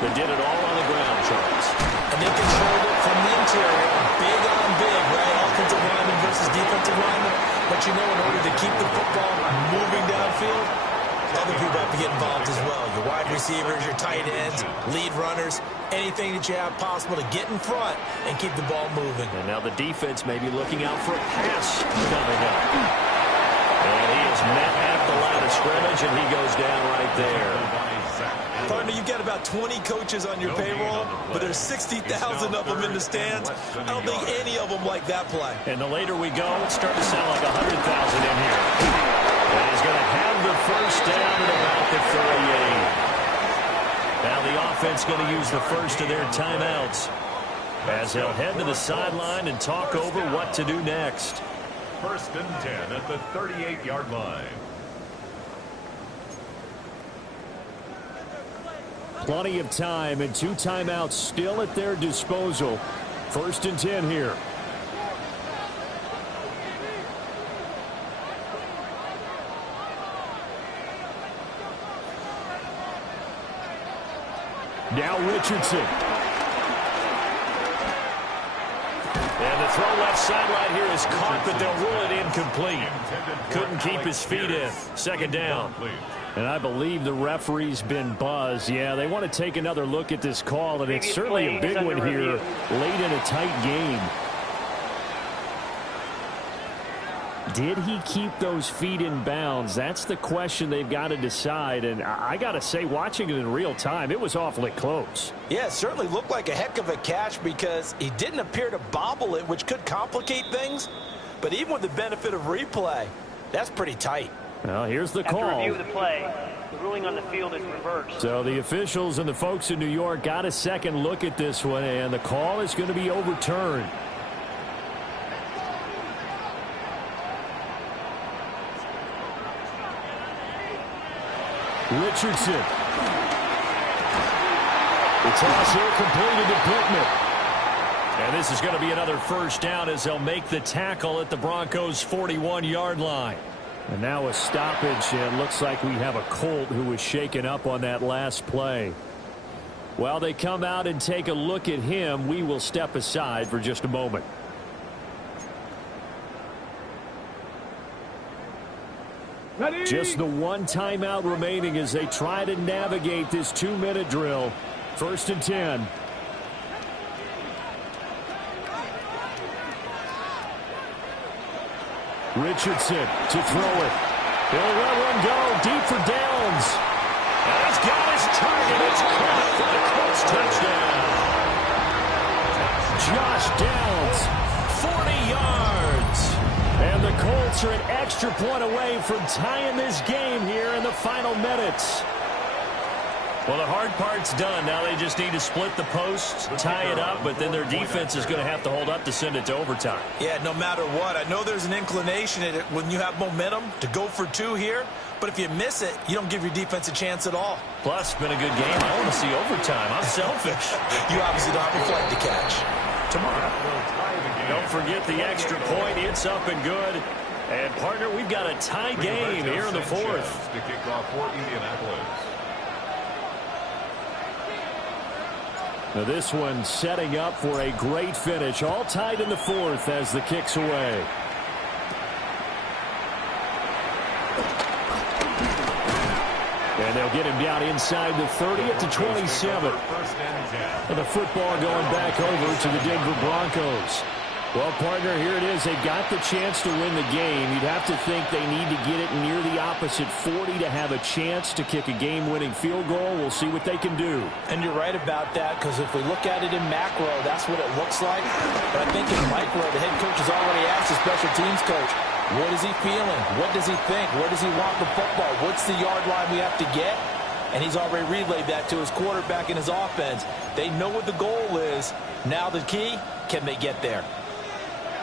that did it all on the ground, Charles. And they controlled it from the interior, big on big, right? Offensive lineman versus defensive lineman. But you know, in order to keep the football moving downfield, other people have to get involved as well. Your wide receivers, your tight ends, lead runners, anything that you have possible to get in front and keep the ball moving. And now the defense may be looking out for a pass coming up. And he is met at the line of scrimmage, and he goes down right there. Partner, you've got about 20 coaches on your payroll, but there's 60,000 of them in the stands. I don't think any of them like that play. And the later we go, it's starting to sound like 100,000 in here. And he's going to have the first down at about the 38. Now the offense going to use the first of their timeouts as they'll head to the sideline and talk over what to do next. 1st and 10 at the 38-yard line. Plenty of time and 2 timeouts still at their disposal. 1st and 10 here. Now Richardson. And the throw left sideline here is caught, but they'll rule it incomplete. Couldn't keep his feet in. 2nd down. And I believe the referee's been buzzed. Yeah, they want to take another look at this call, and it's certainly a big one here late in a tight game. Did he keep those feet in bounds? That's the question they've got to decide. And I got to say, watching it in real time, it was awfully close. Yeah, it certainly looked like a heck of a catch because he didn't appear to bobble it, which could complicate things. But even with the benefit of replay, that's pretty tight. Well, here's the call. After review of the play, the ruling on the field is reversed. So the officials and the folks in New York got a second look at this one, and the call is going to be overturned. Richardson. The toss here completed to Pittman. And this is going to be another first down as they'll make the tackle at the Broncos' 41-yard line. And now a stoppage, and looks like we have a Colt who was shaken up on that last play. While they come out and take a look at him, we will step aside for just a moment. Ready? Just the 1 timeout remaining as they try to navigate this 2-minute drill. 1st and 10. Richardson to throw it. He'll let one go deep for Downs. And he's got his target. It's caught for the Colts touchdown. Josh Downs, 40 yards. And the Colts are an extra point away from tying this game here in the final minutes. Well, the hard part's done. Now they just need to split the posts, tie it up, but then their defense is going to have to hold up to send it to overtime. Yeah, no matter what. I know there's an inclination in it when you have momentum to go for 2 here, but if you miss it, you don't give your defense a chance at all. Plus, it's been a good game. I want to see overtime. I'm selfish. You obviously don't have a flight to catch. Tomorrow. Don't forget the extra point. It's up and good. And, partner, we've got a tie game here in the 4th. To kick off for Indianapolis. Now this one setting up for a great finish. All tied in the 4th as the kick's away. And they'll get him down inside the 30 at the 27. And the football going back over to the Denver Broncos. Well, partner, here it is. They've got the chance to win the game. You'd have to think they need to get it near the opposite 40 to have a chance to kick a game-winning field goal. We'll see what they can do. And you're right about that, because if we look at it in macro, that's what it looks like. But I think in micro, the head coach has already asked the special teams coach, what is he feeling? What does he think? Where does he want the football? What's the yard line we have to get? And he's already relayed that to his quarterback and his offense. They know what the goal is. Now the key, can they get there?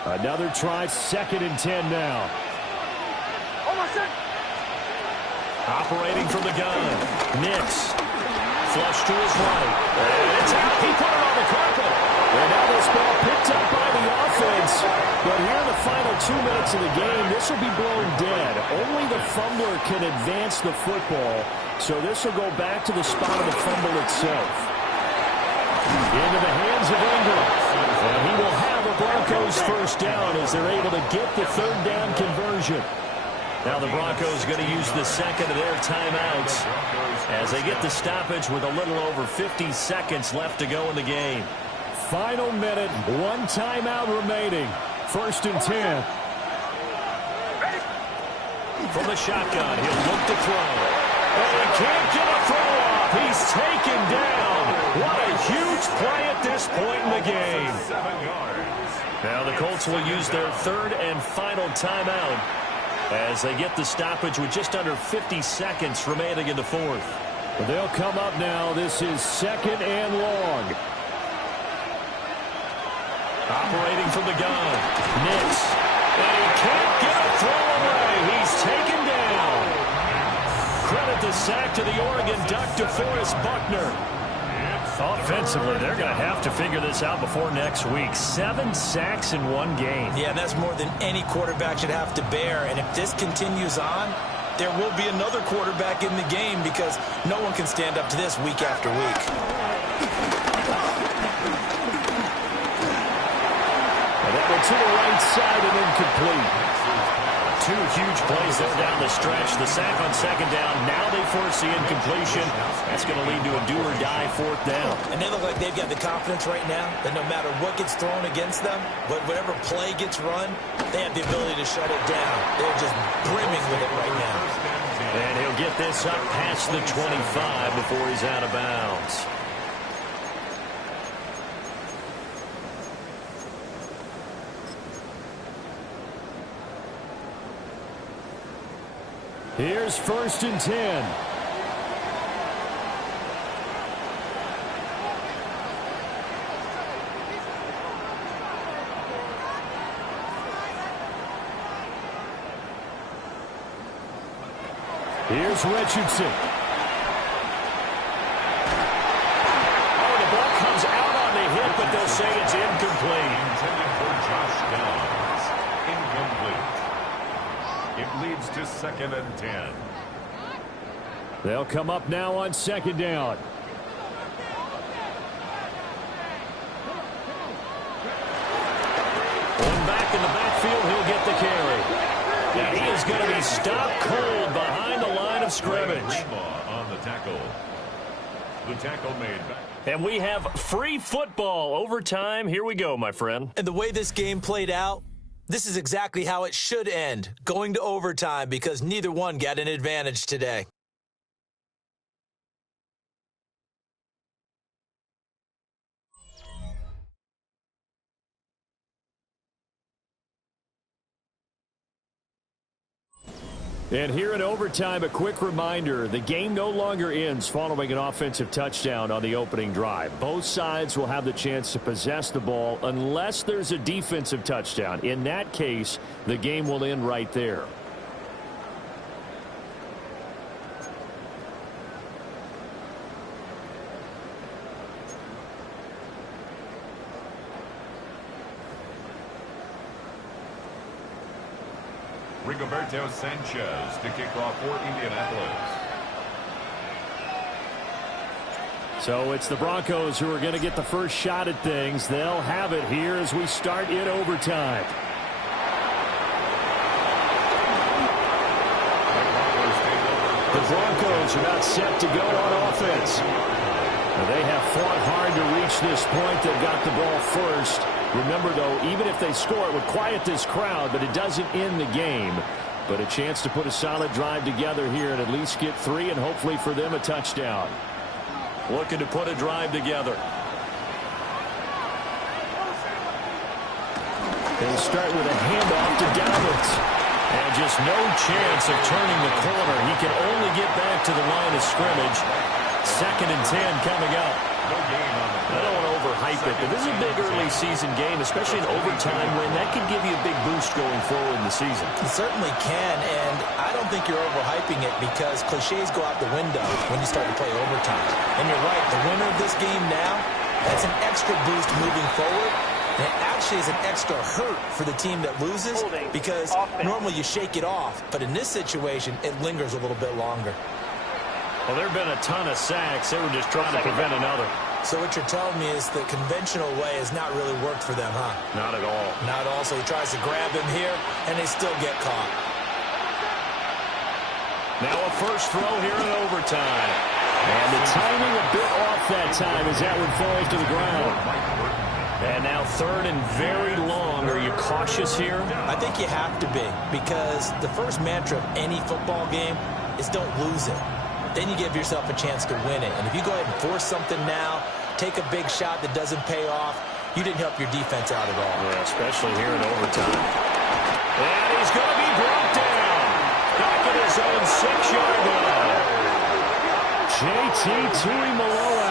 Another try, 2nd and 10 now. Operating from the gun. Nix. Flush to his right. And it's out. He put it on the carpet. And now this ball picked up by the offense. But here in the final 2 minutes of the game, this will be blown dead. Only the fumbler can advance the football. So this will go back to the spot of the fumble itself. Into the hands of Ingram. And he will have a Broncos first down as they're able to get the 3rd down conversion. Now the Broncos going to use the second of their timeouts as they get the stoppage with a little over 50 seconds left to go in the game. Final minute, one timeout remaining. 1st and 10. From the shotgun, he'll look to throw. And he can't get a throw off. He's taken down. What a huge play at this point in the game. 7 yards. Now the Colts will use their 3rd and final timeout as they get the stoppage with just under 50 seconds remaining in the 4th. They'll come up now. This is 2nd and long. Operating from the gun. Nix. And he can't get a throw away. He's taken down. Credit the sack to the Oregon Duck, DeForest Buckner. Offensively, they're going to have to figure this out before next week. 7 sacks in one game. Yeah, that's more than any quarterback should have to bear. And if this continues on, there will be another quarterback in the game because no one can stand up to this week after week. And that went to the right side and incomplete. 2 huge plays there down the stretch. The sack on 2nd down. Now they force the incompletion. That's going to lead to a do-or-die 4th down. And they look like they've got the confidence right now that no matter what gets thrown against them, whatever play gets run, they have the ability to shut it down. They're just brimming with it right now. And he'll get this up past the 25 before he's out of bounds. Here's 1st and 10. Here's Richardson. Oh, the ball comes out on the hit, but they'll say it's incomplete. Intended for Josh Downs. Incomplete. It leads to 2nd and 10. They'll come up now on 2nd down. One back in the backfield, he'll get the carry. And he is going to be stopped cold behind the line of scrimmage. On the tackle. The tackle made back. And we have free football overtime. Here we go, my friend. And the way this game played out, this is exactly how it should end, going to overtime because neither one got an advantage today. And here in overtime, a quick reminder, the game no longer ends following an offensive touchdown on the opening drive. Both sides will have the chance to possess the ball unless there's a defensive touchdown. In that case, the game will end right there. Rigoberto Sanchez to kick off for Indianapolis. So it's the Broncos who are going to get the first shot at things. They'll have it here as we start in overtime. The Broncos are not set to go on offense. They have fought hard to reach this point. They've got the ball first. Remember, though, even if they score, it would quiet this crowd, but it doesn't end the game. But a chance to put a solid drive together here and at least get 3 and hopefully for them a touchdown. Looking to put a drive together. They'll start with a handoff to Dobbins. And just no chance of turning the corner. He can only get back to the line of scrimmage. 2nd and 10 coming up. No gain on the play. I don't want to overhype it, but this is a big early season game, especially in overtime win. That could give you a big boost going forward in the season. It certainly can, and I don't think you're overhyping it because cliches go out the window when you start to play overtime. And you're right, the winner of this game now, that's an extra boost moving forward. And it actually is an extra hurt for the team that loses because normally you shake it off. But in this situation, it lingers a little bit longer. Well, there have been a ton of sacks. They were just trying to prevent another. So what you're telling me is the conventional way has not really worked for them, huh? Not at all. Not at all. So he tries to grab him here, and they still get caught. Now a first throw here in overtime. And the timing a bit off that time as that one falls to the ground. And now third and very long. Are you cautious here? I think you have to be, because the first mantra of any football game is don't lose it. Then you give yourself a chance to win it. And if you go ahead and force something now, take a big shot that doesn't pay off, you didn't help your defense out at all. Yeah, especially here in overtime. And he's going to be brought down. Back at his own 6-yard line. J.T. Tuimoloau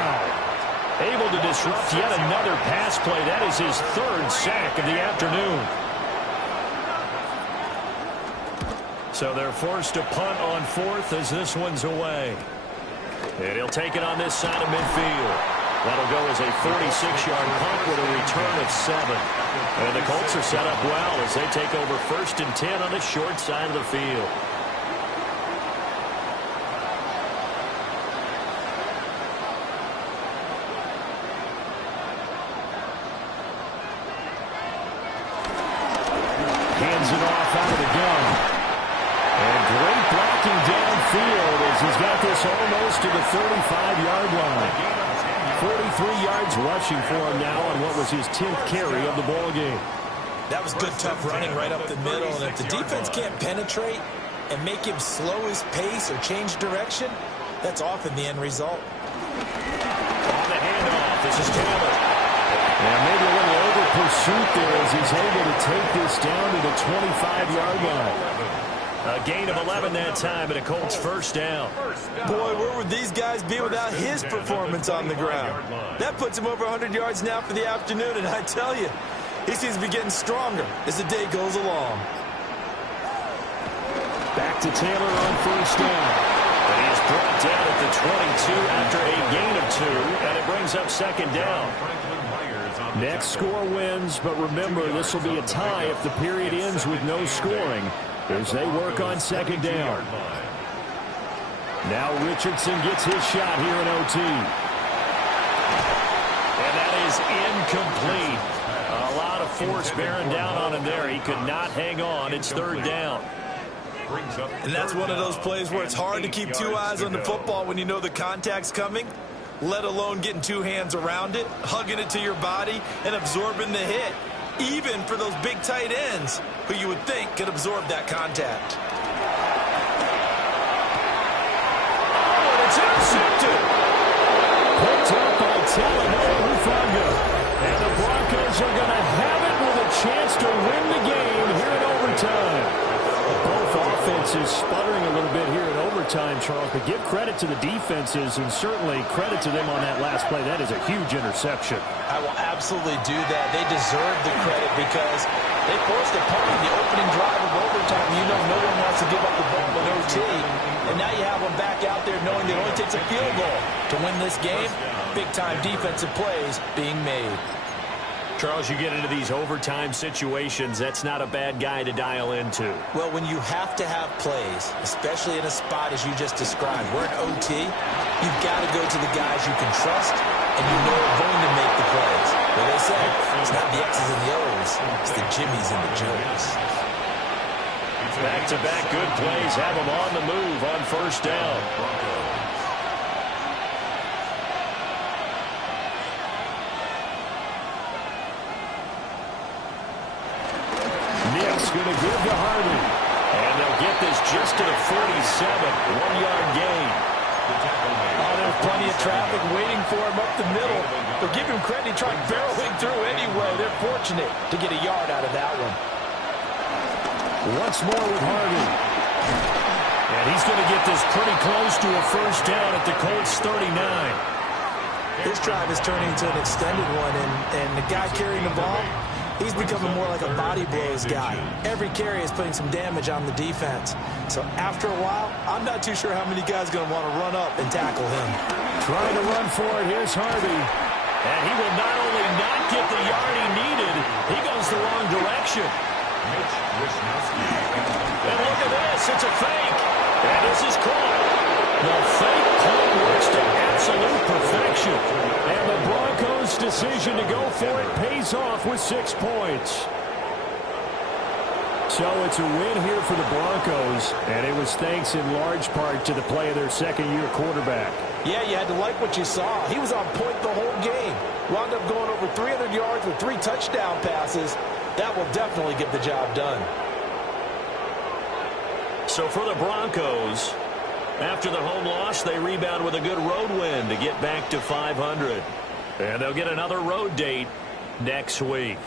able to disrupt yet another pass play. That is his third sack of the afternoon. So they're forced to punt on fourth as this one's away. And he'll take it on this side of midfield. That'll go as a 46-yard punt with a return of 7. And the Colts are set up well as they take over 1st and 10 on the short side of the field. Hands it off out of the gun. And great blocking downfield as he's got this almost to the 35-yard line. 43 yards rushing for him now on what was his 10th carry of the ball game. That was good, tough running right up the middle. And if the defense can't penetrate and make him slow his pace or change direction, that's often the end result. On the handoff, this is Taylor. And maybe a little over pursuit there as he's able to take this down to the 25-yard line. A gain of 11 that time and a Colts first down. Boy, where would these guys be without his performance on the ground? That puts him over 100 yards now for the afternoon, and I tell you, he seems to be getting stronger as the day goes along. Back to Taylor on first down. And he's brought down at the 22 after a gain of 2, and it brings up second down. Next score wins, but remember, this will be a tie if the period ends with no scoring as they work on second down. Now Richardson gets his shot here in OT. And that is incomplete. A lot of force bearing down on him there. He could not hang on. It's third down. And that's one of those plays where it's hard to keep two eyes on the football when you know the contact's coming, let alone getting two hands around it, hugging it to your body, and absorbing the hit. Even for those big tight ends who you would think could absorb that contact. Oh, and it's intercepted. Picked up by Talanoa Hufanga. And the Broncos are going to have it with a chance to win the game here in overtime. Both offenses sputtering a little bit here in overtime, Charles, but give credit to the defenses and certainly credit to them on that last play. That is a huge interception. I will absolutely do that. They deserve the credit because they forced a punt on the opening drive of overtime. You know no one wants to give up the ball in OT. And now you have them back out there knowing that it only takes a field goal to win this game. Big-time defensive plays being made. Charles, you get into these overtime situations, that's not a bad guy to dial into. Well, when you have to have plays, especially in a spot as you just described, we're in OT, you've got to go to the guys you can trust and you know are going to make the plays. Well, they say it's not the X's and the O's, it's the Jimmies and the Joes. Back-to-back good plays have them on the move on first down. Nick's going to give to Harvey. And they'll get this just to the 47. 1-yard gain. Oh, there's plenty of traffic waiting for him up the middle. But give him credit, he tried barreling through anyway. They're fortunate to get a yard out of that one. Once more with Harvey. And he's going to get this pretty close to a first down at the Colts 39. This drive is turning into an extended one, and the guy carrying the ball, he's becoming more like a body blows guy. Every carry is putting some damage on the defense. So after a while, I'm not too sure how many guys are going to want to run up and tackle him. Trying to run for it. Here's Harvey. And he will not only not get the yard he needed, he goes the wrong direction. And look at this. It's a fake. And this is caught. The fake play works to absolute perfection. And the Broncos' decision to go for it pays off with 6 points. So it's a win here for the Broncos, and it was thanks in large part to the play of their second-year quarterback. Yeah, you had to like what you saw. He was on point the whole game. Wound up going over 300 yards with 3 touchdown passes. That will definitely get the job done. So for the Broncos, after the home loss, they rebound with a good road win to get back to 500. And they'll get another road date next week.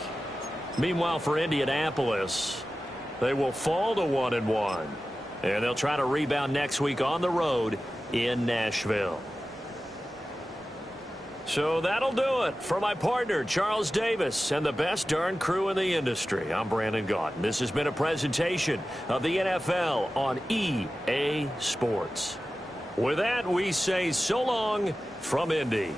Meanwhile, for Indianapolis, they will fall to 1-1. And they'll try to rebound next week on the road in Nashville. So that'll do it for my partner, Charles Davis, and the best darn crew in the industry. I'm Brandon Gaudin. This has been a presentation of the NFL on EA Sports. With that, we say so long from Indy.